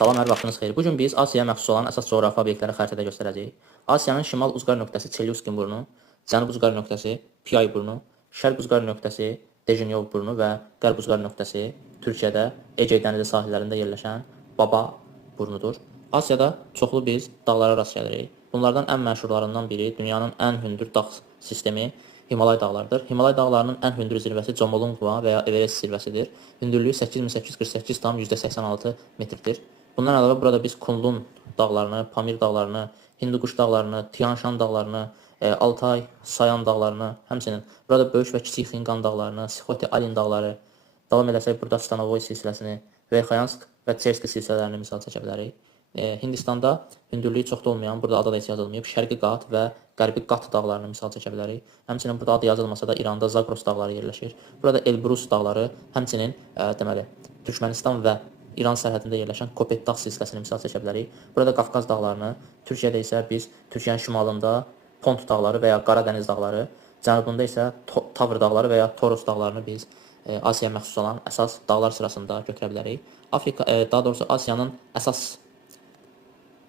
Salam, hər vaxtınız xeyir. Bu gün biz Asiyaya məxsus olan əsas coğrafi obyektləri xəritədə göstərəcəyik. Asiyanın şimal uzqar nöqtəsi Çelyuskin burnu, cənub uzqar nöqtəsi Piyay burnu, şərq uzqar nöqtəsi Dejinyov burnu və qərb uzqar nöqtəsi Türkiyədə Ege dənizi sahillərində yerləşən Baba burnudur. Asiyada çoxlu biz dağlara rast gəlirik. Bunlardan ən məşhurlarından biri dünyanın ən hündür dağ sistemi Himalay dağlarıdır. Himalay dağlarının ən hündür zirvəsi Jomolungma və ya Everest zirvəsidir. Hündürlüyü 8848,86 metrdir. Bundan əlavə burada biz Kunlun dağlarını, Pamir dağlarını, Hindukuş dağlarını, Tian Shan dağlarını, Altay, Sayan dağlarını, həmçinin burada böyük və kiçik Xinqan dağlarını, Sixote-Alin dağları, davam edəsək burada Stanovoy silsiləsini, Verxayansk və Çerski silsilələrini misal çəkə bilərik. Hindistanda hündürlüyü çox da olmayan, burada adı da heç yazılmayıb, Şərqi Qat və Qərbi Qat dağlarını misal çəkə bilərik. Həmçinin burada adı yazılmasa da İranda Zagros dağları yerləşir. Burada Elbrus dağları, həmçinin deməli Türkmənistan və İran sərhədində yerləşən Kopet dağ silsiləsini misal çəkə bilərik. Burada Qafqaz dağlarını, Türkiyədə isə biz Türkiyənin şimalında Pont dağları və ya Qaradəniz dağları, cənubunda isə Tavr dağları və ya Toros dağlarını biz Asiyaya məxsus olan əsas dağlar sırasında götürə bilərik. Daha doğrusu Asiyanın əsas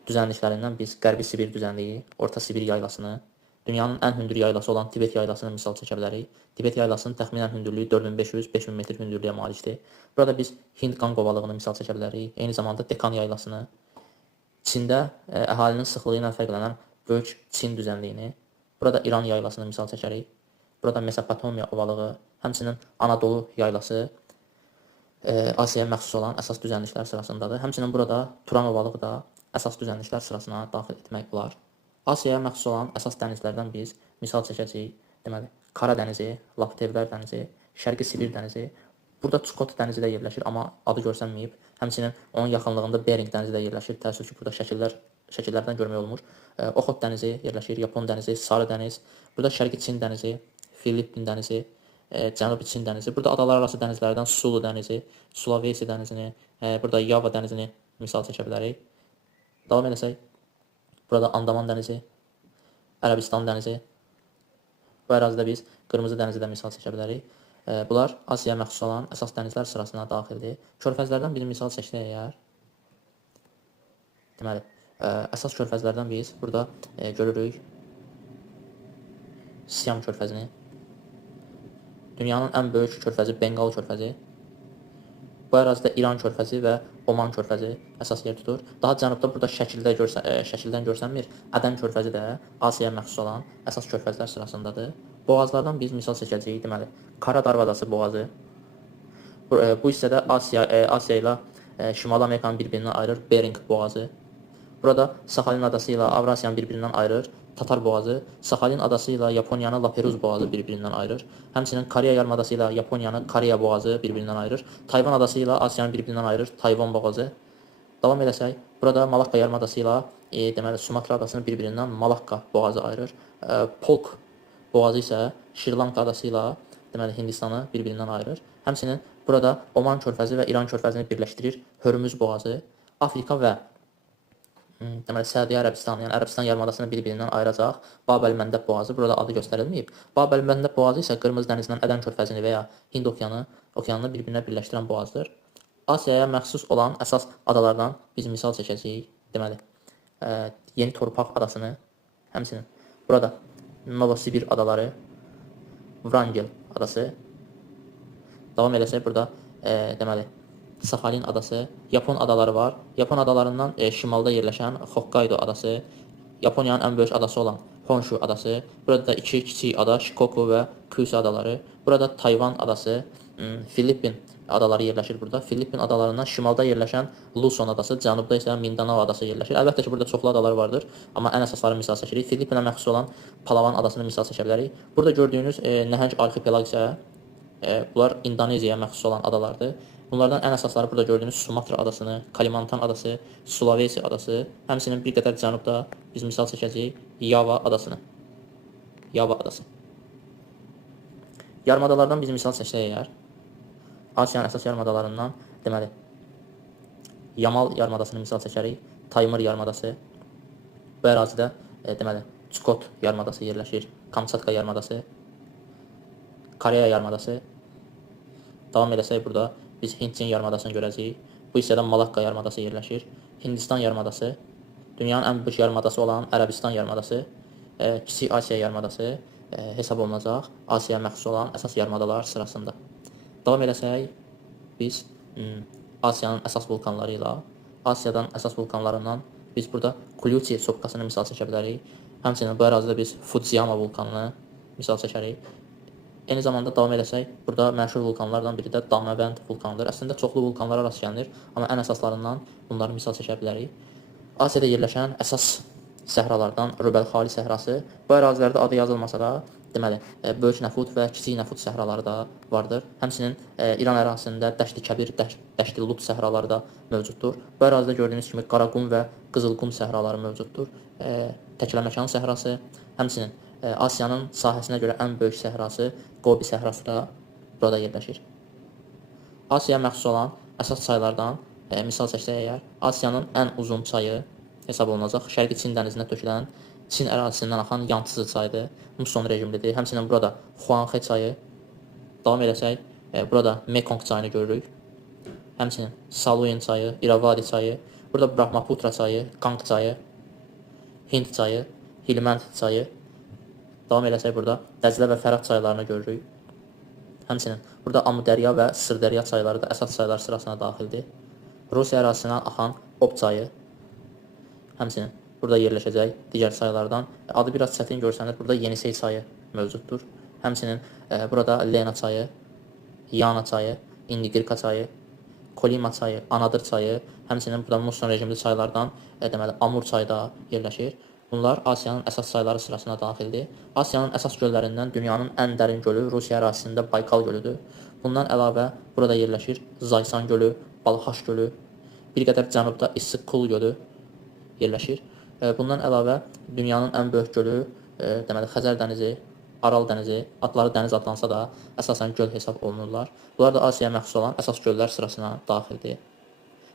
düzənliklərindən biz Qərbi Sibir düzənliyi, Orta Sibir yaylasını, dünyanın ən hündür yaylası olan Tibet yaylasını misal çəkə bilərik. Tibet yaylasının təxminən hündürlüyü 4500-5000 metr hündürlüyə malikdir. Burada biz Hind qan qovalığını misal çəkə bilərik. Eyni zamanda Dekan yaylasını, Çində əhalinin sıxlığı ilə fərqlənən böyük Çin düzənliyini, burada İran yaylasını misal çəkərik. Burada Mesopotamiya ovalığı, həmçinin Anadolu yaylası Asiyaya məxsus olan əsas düzənliklər sırasındadır. Həmçinin burada Turan ovalığı da əsas düzənliklər sırasına daxil etmək olar. Asiyaya məxsus olan əsas dənizlərdən biz misal çəkəcəyik. Deməli, Qara dənizi, Laptevlər dənizi, Şərqi Sibir dənizi, burada Çukot dənizi də yerləşir, amma adı görsənməyib. Həmçinin onun yaxınlığında Bering dənizi də yerləşir. Təəssüf ki, burada şəkillərdən görmək olmur. Oxot dənizi yerləşir, Yapon dənizi, Sarı dəniz, burada Şərqi Çin dənizi, Filippin dənizi, Cənubi Çin dənizi, burada adalar arası dənizlərdən Sulu dənizi, Sulawesi dənizini, burada Yava dənizini misal çəkə bilərik. Davam edəsək, burada Andaman dənizi, Ərəbistan dənizi, bu ərazidə biz Qırmızı dənizi də misal çəkə bilərik. Bunlar Asiyaya məxsus olan əsas dənizlər sırasına daxildir. Körfəzlərdən bir misal çəkdik əgər. Deməli, əsas körfəzlərdən biz burada görürük Siam körfəzini, dünyanın ən böyük körfəzi Bengal körfəzi, bu ərazidə İran körfəzi və Oman körfəzi əsas yer tutur. Daha cənubda burada şəkildən görsənmir. Ədən körfəzi də Asiyaya məxsus olan əsas körfəzlər sırasındadır. Boğazlardan biz misal çəkəcəyik. Deməli, Qara Darvazası boğazı. Bu hissədə Asiya ilə Şimali Amerikanın bir-birindən ayırır Bering boğazı. Burada Sakhalin adası ilə Avrasiyanı bir-birindən ayırır Tatar boğazı. Sakhalin adası ilə Yaponiyanı Laperuz boğazı bir-birindən ayırır. Həmçinin Koreya yarımadası ilə Yaponiyanı Koreya boğazı bir-birindən ayırır. Tayvan adası ilə Asiyanı bir-birindən ayırır Tayvan boğazı. Davam edəsək, burada Malakka yarımadası ilə deməli Sumatra adasını bir-birindən Malakka boğazı ayırır. Polk boğazı isə Şri-Lanka adası ilə deməli Hindistanı bir-birindən ayırır. Həmçinin burada Oman körfəzi və İran körfəzini birləşdirir Hörmüz boğazı. Afrika və deməli Səudiyyə Ərəbistanı, yəni Ərəbistan yarımadasını bir-birindən ayıracaq Bab-əl-Məndəb boğazı burada adı göstərilməyib. Bab-əl-Məndəb boğazı isə Qırmızı dənizindən Ədən körfəzini və ya Hind okeanını bir-birinə birləşdirən boğazdır. Asiyaya məxsus olan əsas adalardan biz misal çəkəcəyik. Deməli, Yeni Torpaq adasını, həmçinin burada Novosibir adaları, Vrangel adası. Davam edəsək burada deməli Sakhalin adası, Yapon adaları var. Yapon adalarından şimalda yerləşən Hokkaido adası, Yaponiyanın ən böyük adası olan Honshu adası, burada da iki kiçik ada Shikoku və Kyushu adaları, burada Tayvan adası, Filippin adaları yerləşir burada. Filippin adalarından şimalda yerləşən Luzon adası, cənubda isə Mindanao adası yerləşir. Əlbəttə ki, burada çoxlu adalar vardır, amma ən əsasları misal çəkirik. Filippinə məxsus olan Palawan adasını misal çəkə bilərik. Burada gördüyünüz nəhəng arxipelag isə bunlar İndoneziyaya məxsus olan adalardır. Bunlardan ən əsasları burada gördüyünüz Sumatra adasını, Kalimantan adası, Sulawesi adası, həmçinin bir qədər cənubda biz misal çəkəcəyik Yava adasını. Yava adası. Yarımadalardan biz misal çəksək əgər, Asiyanın əsas yarımadalarından deməli Yamal yarımadasını misal çəkərik, Taymır yarımadası, bu ərazidə deməli Çukot yarımadası yerləşir, Kamçatka yarımadası, Koreya yarımadası. Davam edəsək burada biz Hindçin yarımadasını görəcəyik. Bu hissədə Malakka yarımadası yerləşir. Hindistan yarımadası, dünyanın ən böyük yarımadası olan Ərəbistan yarımadası, Kiçik Asiya yarımadası hesab olunacaq Asiyaya məxsus olan əsas yarımadalar sırasında. Davam eləsək, biz Asiyanın əsas vulkanları ilə Asiyadan əsas vulkanlarından biz burada Klyuchi sopkasını misal çəkə bilərik. Həmçinin bu ərazidə biz Futsiyama vulkanını misal çəkərik. Eyni zamanda davam eləsək, burada məşhur vulkanlardan biri də Damavand vulkanıdır. Əslində çoxlu vulkanlara rast gəlinir, amma ən əsaslarından bunları misal çəkə bilərik. Asiyada yerləşən əsas səhralardan Rübəlxali səhrası. Bu ərazilərdə adı yazılmasa da, deməli, Böyük Nəfud və Kiçik Nəfud səhraları da vardır. Həmçinin İran ərazisində Dəşti Kəbir, Dəşti Lut səhraları da mövcuddur. Bu ərazidə gördüyünüz kimi Qaraqum və Qızılqum səhraları mövcuddur. Təkləməkan səhrası, həmçinin Asiyanın sahəsinə görə ən böyük səhrası Qobi səhrası da burada yerləşir. Asiyaya məxsus olan əsas çaylardan misal çəksək əgər, Asiyanın ən uzun çayı hesab olunacaq Şərqi Çin dənizinə tökülən Çin ərazisindən axan Yangtze çayıdır. Muson rejimlidir. Həmçinin burada Xuanxe çayı, davam eləsək, burada Mekong çayını görürük. Həmçinin Saluen çayı, Irrawaddy çayı, burada Brahmaputra çayı, Gang çayı, Hind çayı, Hilmand çayı. Davam eləsək, burada Dəclə və Fərat çaylarını görürük. Həmçinin burada Amudərya və Sırdərya çayları da əsas çaylar sırasına daxildir. Rusiya ərazisindən axan Ob çayı, həmçinin burada yerləşəcək digər çaylardan adı biraz çətin görsənir. Burada Yenisey çayı mövcuddur. Həmçinin burada Lena çayı, Yana çayı, Indigirka çayı, Kolima çayı, Anadır çayı, həmçinin burada Muson rejimli çaylardan deməli Amur çayı da yerləşir. Bunlar Asiyanın əsas çayları sırasına daxildir. Asiyanın əsas göllərindən dünyanın ən dərin gölü Rusiya ərazisində Baykal gölüdür. Bundan əlavə burada yerləşir Zaysan gölü, Balxaş gölü, bir qədər cənubda İssıq-Kul gölü yerləşir. Bundan əlavə dünyanın ən böyük gölü, deməli Xəzər dənizi, Aral dənizi, adları dəniz adlansa da əsasən göl hesab olunurlar. Bunlar da Asiyaya məxsus olan əsas göllər sırasına daxildir.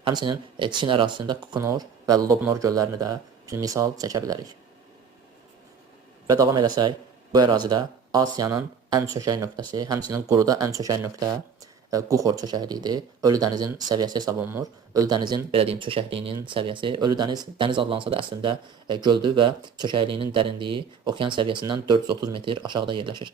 Həmçinin Çin ərazisində Kukunor və Lobnor göllərini də misal çəkə bilərik. Və davam eləsək, bu ərazidə Asiyanın ən çökək nöqtəsi, həmçinin quruda ən çökək nöqtə Quxor çökəkliyidir. Ölü dənizin səviyyəsi hesab olunur. Ölü dənizin, belə deyim, çökəkliyinin səviyyəsi. Ölü dəniz adlansa da əslində göldür və çökəkliyinin dərinliyi okean səviyyəsindən 430 metr aşağıda yerləşir.